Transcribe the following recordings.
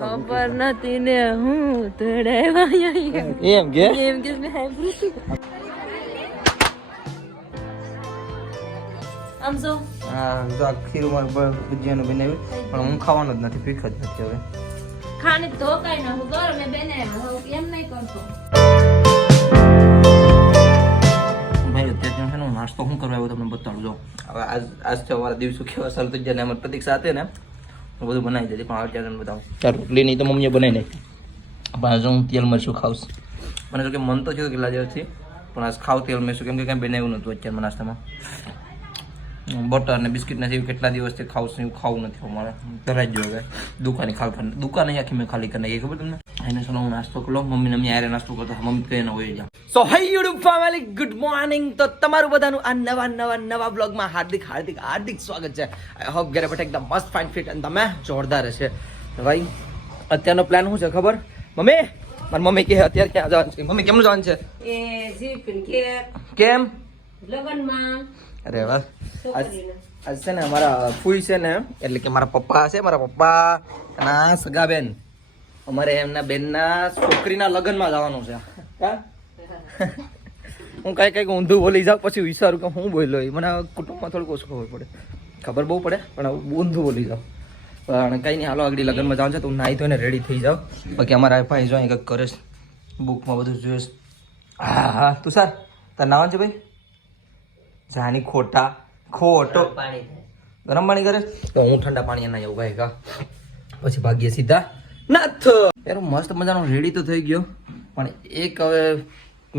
ખબર નથી ને હું તોડાવાયા એમ કે મેં સાંભળ્યું આમ જો તો આ ખીરું મારું ભજીયાનું બનાવ્યું પણ હું ખાવાનું જ નથી, ભીખ જ નથી હવે. ખાને તો કઈ ના હું ગરમ મેં બનાવ્યો એમ નહીં કરતો. ભાઈ અત્યારે છે ને હું નાસ્તો શું કરવા આવ્યો તમને બતાડું. જો હવે આજ તો અમારા દિવસો કેવા ચાલુ થઈ જાય ને અમારી પ્રતીક્ષા સાથે ને હું બધું બનાવી દેતી, પણ અત્યારે બતાવું. રોટલી નહીં તો મમ્મીએ બનાવી નાખી, પણ આજે હું તેલ મરચું ખાઉં. મને જો કે મન તો થયું કેટલા દિવસથી, પણ આજ ખાવ તેલ મરચું કેમ કે કંઈ બનાવ્યું નહોતું અત્યારમાં નાસ્તામાં. બટર ને બિસ્કિટ નથી કેટલા દિવસથી ખાવું છું, એવું ખાવું નથી અમારે ધરાઈ ગયો હવે. દુકાન આખી મેં ખાલી કરી નાખી, ખબર તમને. એને ચલો હું નાસ્તો કરો, મમ્મીને અમે યારે નાસ્તો કરતો, મમ્મી કઈ ન હોય જાવ. સો હાય યુટ્યુબ ફેમિલી, ગુડ મોર્નિંગ. તો તમારું બધાનું આ નવા બ્લોગમાં હાર્દિક સ્વાગત છે. આઈ હોપ ઘરે બેઠા એકદમ મસ્ત ફાઇન ફિટ અને તમે જોરદાર હશે. ભાઈ અત્યારનો પ્લાન શું છે ખબર? મમ્મી મારી મમ્મી કે અત્યારે ક્યાં જવાનું છે? મમ્મી કેમનું જવાનું છે? કેમ લગનમાં? અરે વાહ, આજ છે ને અમારા ફૂઈ છે ને, એટલે કે મારા પપ્પા છે, મારા પપ્પા ના સગા બેન, અમારે એમના બેનના છોકરીના લગ્નમાં જવાનું છે. હું કઈ ઊંધું બોલી જાઉં પછી વિચારું કે હું બોલ્યો. મને કુટુંબમાં થોડુંક ઓછું ખબર પડે, ખબર બહુ પડે પણ ઊંધું બોલી જાઉં. પણ કંઈ નહીં, હાલો આગળ લગ્નમાં જવાનું છે તો હું નાહી ધોઈને રેડી થઈ જાઉં. બાકી અમારા ભાઈ જો અહીં કંઈક કરે છે, બુકમાં બધું જોઈશ. હા તું સર તાર નાવાનું છે ભાઈ? જાની ખોટો ગરમ પાણી કરે તો હું ઠંડા પાણી ના જવું ભાઈ કા. પછી ભાગ્ય સીધા નાથ. યાર મસ્ત મજાનો રેડી તો થઈ ગયો, પણ એક હવે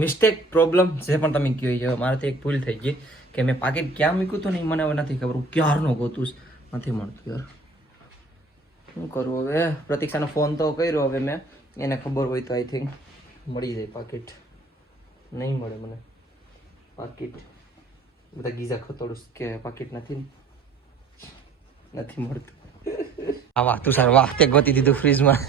મિસ્ટેક પ્રોબ્લેમ જે પણ તમે કહો છે, મારાથી એક ભૂલ થઈ ગઈ કે મેં પાકીટ ક્યાં મૂક્યું હતું ને મને હવે નથી ખબર. ક્યારનો ગોતું નથી મળતું યાર, શું કરું હવે? પ્રતીક્ષાનો ફોન તો કર્યો, હવે મેં એને ખબર હોય તો આઈ થિંક મળી જાય પાકીટ. નહીં મળે મને પાકીટ, બધા ગીઝા ખતોડું કે પાકીટ નથી મળતું. આ વાહ તું સર વાહ, તે ગોતી દીધું ફ્રીજમાં.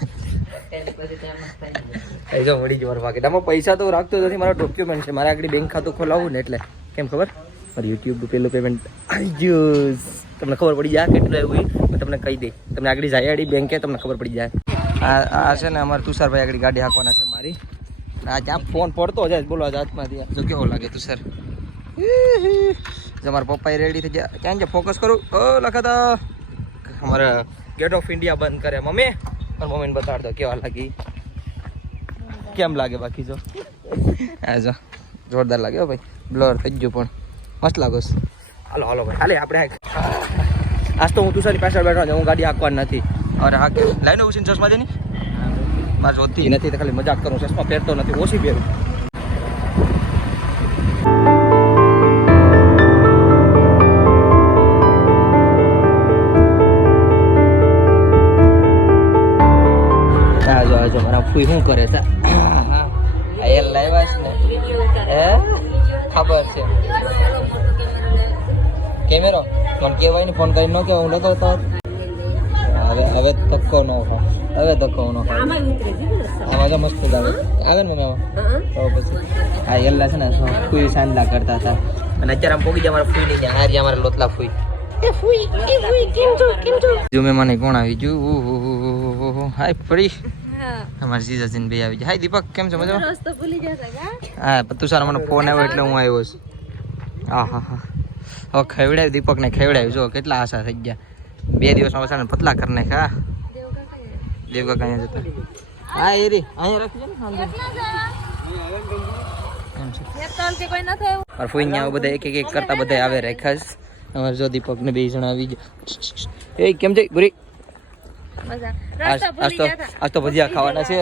જો મળી ગયું મારું પાકીટ. આમાં પૈસા તો રાખતો નથી, મારા ડોક્યુમેન્ટ છે, મારે આગળ બેંક ખાતું ખોલાવવું ને એટલે. કેમ ખબર? મારું યુટ્યુબ પેલું પેમેન્ટ આવી ગયું. તમને ખબર પડી જાય કેટલું આવ્યું હું તમને કહી દઈ. તમને આગળ જાય આડી બેંકે તમને ખબર પડી જાય. આ છે ને અમારે તુષારભાઈ આગળ ગાડી હાંકવાના છે મારી. આ ત્યાં ફોન પડતો જાય, બોલો આજ હાથમાંથી. જો કેવો લાગે તુષાર? અમારા પપ્પા રેડી થઈ ગયા. ક્યાં છે? ફોકસ કરું. લખાતા અમારા ગેટ ઓફ ઇન્ડિયા બંધ કરે. મમ્મી મમ્મીને બતાડતો કેવા લાગી, કેમ લાગે? બાકી જો હા જો જોરદાર લાગે ભાઈ, બ્લર થઈ ગયો પણ મસ્ત લાગો. હાલો ભાઈ હાલે આપણે. આજ તો હું તુષારની પાછળ બેઠો છું, હું ગાડી હાંકવાની નથી. અરે હા કે લાઈનો ઉછીને ચશ્મા દેની મારે જોતી નથી, તો ખાલી મજાક કરું. ચશ્મા પહેરતો નથી, ઓછી પહેરું. ફૂઈ શું કરે છે? એ લાવ્યા છે ને, હે ખબર છે. કેમેરો મને કહેવાય ને, ફોન કરીને ન કહેવાય, હું લગાવતો. હવે ધક્કો ન ખાવ, આમાં તો મસ્ત આવે ને મને તો પછી. હા એલા છે ને ફૂઈ સાંદલા કરતા હતા, અને અત્યારે આમ પોગી જાય અમારા ફૂઈ ની હારી, અમારા લોતલા ફૂઈ. જો મેં મને કોણ આવી ગયું? હાય ફરી અમારે જીજાજીને બે આવી જાય. હાય દીપક, કેમ છો? મજામાં? હા તુષાર મને ફોન આવ્યો એટલે હું આવ્યો છું. હા હવે ખવડાવ્યું દીપકને, ખવડાવ્યું. જો કેટલા આશા થઈ ગયા. 2 દિવસમાં પાછા પતલા કરી નાખ્યા. દેવકા અહીંયા જતા. હા એ રી અહીંયા રાખજો ને. ફોઈ અહીંયા બધા એક કરતા બધા આવે રાખ્યા છે. અમારે જો દીપક ને 2 જણા આવી ગયા. એ કેમ છે ગુરી? આજ તો ભજીયા ખાવાના છે.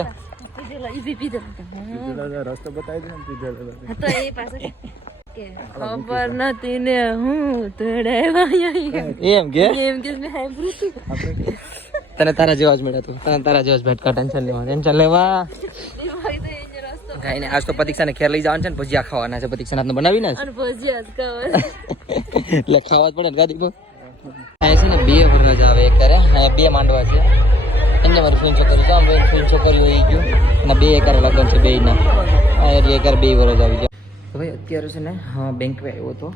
ખબર નથી ને હું તોડાવાયા એમ કે તને તારા જેવા જ મળ્યા તું, તને તારા જેવા જ ભેટકા. ટેન્શન લેવા કાંઈ નહીં. આજ તો પ્રતીક્ષાને ખેર લઈ જવાનું છે ને ભજીયા ખાવાના છે. પ્રતીક્ષાને હાથને બનાવીને એટલે ખાવા જ પડે ને ગાદી પર. આ છે ને 2 વરરાજ આવે એક કરે, 2 માંડવા છે. એને મારી ફૂન છોકરી છે, આમ ફૂન છોકરી હોય ગયું અને 2 એકર લગ્ન છે 2 ના. આ એકર 2 વરરાજ આવી ગયા. તો ભાઈ અત્યારે છે ને બેંક આવ્યો હતો,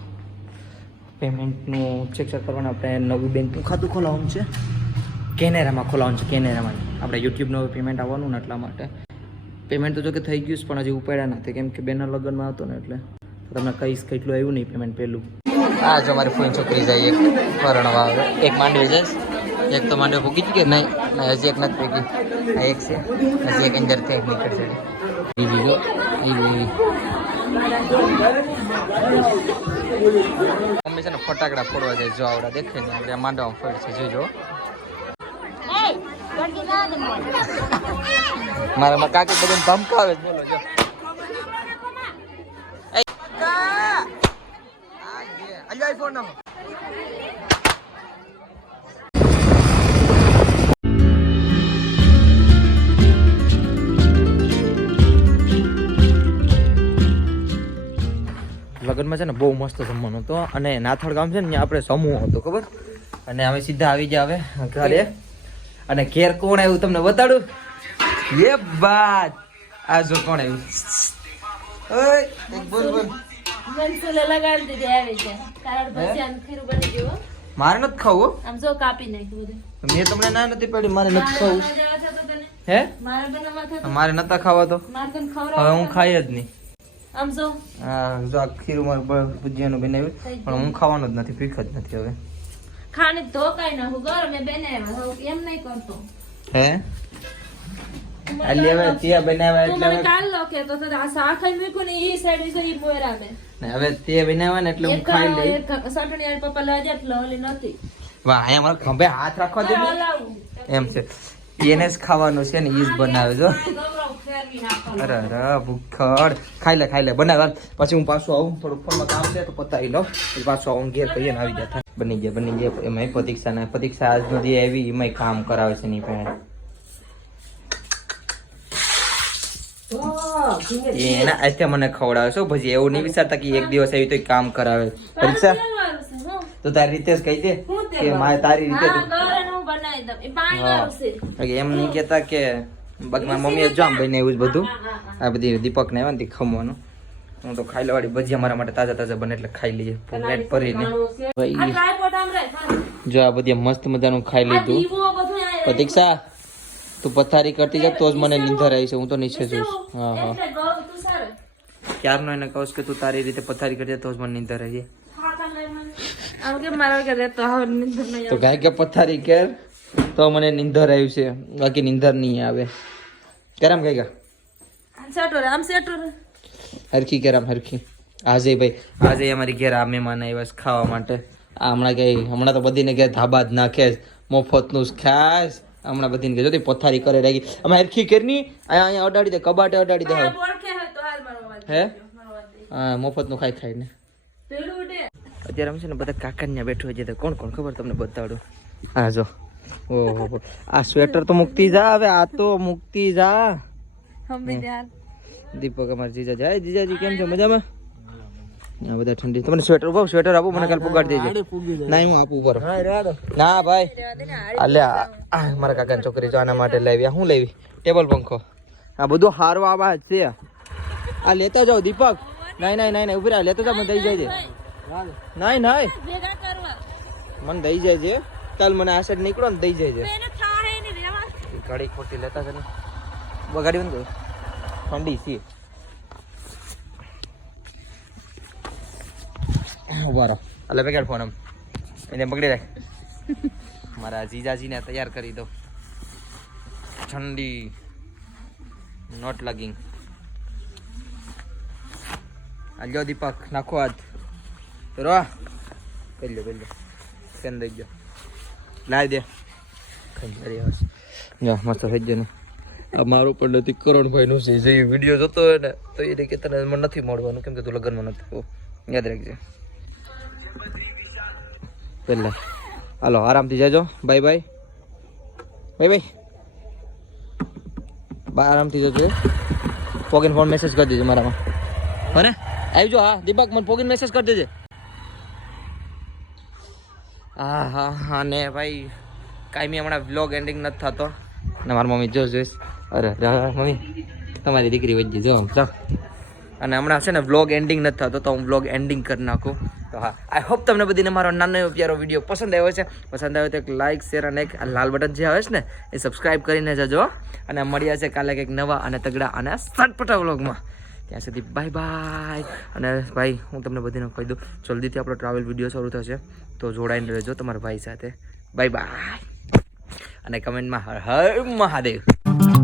પેમેન્ટનું ચેક કરવાનું. આપણે નવું બેંકનું ખાતું ખોલાવવાનું છે, કેનેરામાં ખોલાવવાનું છે. કેનેરામાં આપણે યુટ્યુબનું પેમેન્ટ આવવાનું ને એટલા માટે પેમેન્ટ તો જો કે થઈ ગયું છે પણ હજી ઉપાડ્યા નથી કેમ કે બેના લગ્નમાં હતો ને એટલે તમને કહીશ કેટલું આવ્યું નહીં પેમેન્ટ પહેલું. આ જો મારી ફોઈન છોકરી જાય એક પરણવા આવે એક માંડવી જાય એક તો માંડવી ભૂગી જ કે નહીં હજી એક નથી ભૂગી આ એક છે હજી એક અંદરથી એક નીકળશે બીજી જો મમ્મી છે ને ફટાકડા ફોડવા જાય જો આવડા દેખે ને આપણે માંડવામાં ફોડશે જોજો મારા કાકી બધું ધમકાવે જ બોલો જો આઈફોન નામ લગ્નમાં છે ને બહુ મસ્ત જમવાનું હતો અને નાથોડ ગામ છે ને આપણે સમૂહ હતો ખબર અને અમે સીધા આવી ગયા હવે ઘરે અને ઘેર કોણ આવ્યું તમને બતાડું એ બાત આ જો કોણ આવ્યું ઓય એક બોલ બોલ મનસુલે લગાડી દીધી આવી છે કારણ પછી આમ ખીરું બની ગયું મારે નથી ખાવું આમ જો કાપી નાખ્યું બધું મેં તમને ના નથી પાડી મારે નથી ખાવું હે મારે બનાવવા થતું મારે નતા ખાવા તો મારે તને હવે ખવડાવ હું ખાઈ જ નહીં આમ જો જો આ ખીરું મારું ભુજિયાનું બનાવ્યું પણ હું ખાવાનું જ નથી ભીખ જ નથી હવે ખાને ધોકાઈ નાખું ગરમ એ બનાવ્યા એમ નહીં કરતો હે અલી હવે ત્યાં બનાવ્યા તું એટલે મને કાલ લો કે તો આ શાક જ મૂક્યું ને ઈ સાઈડ વિશે ઈ મોયરા ને ને હવે તે બનાવ્યા ને એટલે હું ખાઈ લઈ સટણી યાર પપ્પા લઈ જાય એટલે ઓલી નથી વાહ અહીંયા મારા ખંભે હાથ રાખવા દે હલાવું એમ છે એને જ ખાવાનું છે ને ઈ જ બનાવે જો ગૌરવ ફેરવી નાખો અરે અરે ભૂખડ ખાઈ લે બનાવ પછી હું પાછું આવું થોડું ફોનમાં કામ છે તો પતાવી લઉં પછી પાછું આવું ઘેર કહીએ ને આવી જતા બની ગયા એમાં પ્રતીક્ષા આજનો દી આવી એમાં કામ કરાવે છે ની પહેણ એના આજે મને ખવડાવે છો પછી એવું નહીં વિચારતા કે એક દિવસ આવી તો કામ કરાવે પરીક્ષા તો તારી રીતે જ કહી દે કે મારે તારી રીતે એમ નહીં કેતા કે બાકી મારી મમ્મીએ જો આમ બને એવું જ બધું આ બધી દીપક ને આવ્યા ને ખમવાનું હું તો ખાઈ લેવાડી ભજીયા મારા માટે તાજા બને એટલે ખાઈ લઈએ પ્લેટ ભરીને જો આ બધી મસ્ત મજાનું ખાઈ લીધું પ્રતીક્ષા તું પથારી કરતી જા તો જ મને નીંદર આવી છે હું તો નીચે જોઈશ હા ક્યારનો એને કહું કે તું તારી રીતે પથારી કરજે તો જ મને નીંદર આવી તો ગાય કે પથારી કર તો મને નીંદર આવ્યું છે બાકી નીંદર નહીં આવે કેરામ કઈ હરખી કેરામ હરખી આજે ભાઈ આજે અમારી ઘેર આ મહેમાન આવ્યા છે ખાવા માટે હમણાં તો બધીને ઘેર ધાબા જ નાખે મફતનું ખાસ હમણાં બધીને ઘેર પથારી કરે રાખી અમે હરખી કેરની અહીંયા અડાડી દે કબાટે અડાડી દે હે હા મફતનું ખાઈને અત્યારે આમ છે ને બધા કાકા બેઠું હોય છે કોણ ખબર તમને બતાડું હા જો ઓહો આ સ્વેટર તો મૂકતી જા હવે આ તો મૂકતી જા દીપક અમાર જીજા જાય જીજાજી કેમ છો મજામાં આ બધા ઠંડી તમને સ્વેટર આપો મને કાલ પગાડી દેજો નહીં હું આપું બરો ના ભાઈ અલ્યા મારા કાકાની છોકરી જો આના માટે લાવી શું લેવી ટેબલ પંખો આ બધું હારવા આવા છે આ લેતા જાઓ દીપક નહીં ઉભી રહે લેતા જાઓ મને દઈ જાય છે નહીં મને દઈ જાય છે કાલ મને આ સાઈડ નીકળો ને દઈ જાય છે ગાડી ખોટી લેતા છે ને બગાડી બંધ કરો ઠંડી છે ઉભારો એટલે પેકેટ ફોન એને પકડી રાખ મારા જીજાજીને તૈયાર કરી દો ઠંડી નોટ લાગિંગ આજો દીપક નાખો હાથ રો કરી લો પેન દઈ દો લાવી દે ખંજારી આવે જા મસ્ત થઈ જાય ને આ મારો પણ નથી કરણભાઈ નું છે જે વિડીયો જોતો હોય ને તો એ કે તને મને નથી મળવાનું કેમ કે તું લગ્નમાં નથી યાદ રાખજે પેલા હાલો આરામથી જાજો બાય આરામથી જજો પોગીન ફોન મેસેજ કરી દેજો મારામાં હને આવજો હા દીપક મને પોગીન મેસેજ કરી દેજે હા ને ભાઈ કાંઈ હમણાં વ્લોગ એન્ડિંગ નથી થતો ને મારી મમ્મી જોઈશ અરે મમ્મી તમારી દીકરી વચ્ચે જો અને હમણાં છે ને વ્લોગ એન્ડિંગ નથી થતો તો હું વ્લોગ એન્ડિંગ કરી નાખું તો હા, આઈ હોપ તમને બધીને મારો નાનો એવો પ્યારો વિડીયો પસંદ આવ્યો છે. પસંદ આવ્યો તો એક લાઇક, શેર અને એક લાલ બટન જે આવે છે ને એ સબસ્ક્રાઇબ કરીને જજો. અને મળ્યા છે કાલે કંઈક નવા અને તગડા અને સટપટા વ્લોગમાં. ત્યાં સુધી બાય બાય. અને ભાઈ હું તમને બધીને કહી દઉં, જલ્દીથી આપણો ટ્રાવેલ વિડીયો શરૂ થશે, તો જોડાઈને રહેજો તમારા ભાઈ સાથે. Bye bye. અને કમેન્ટમાં હર હર મહાદેવ.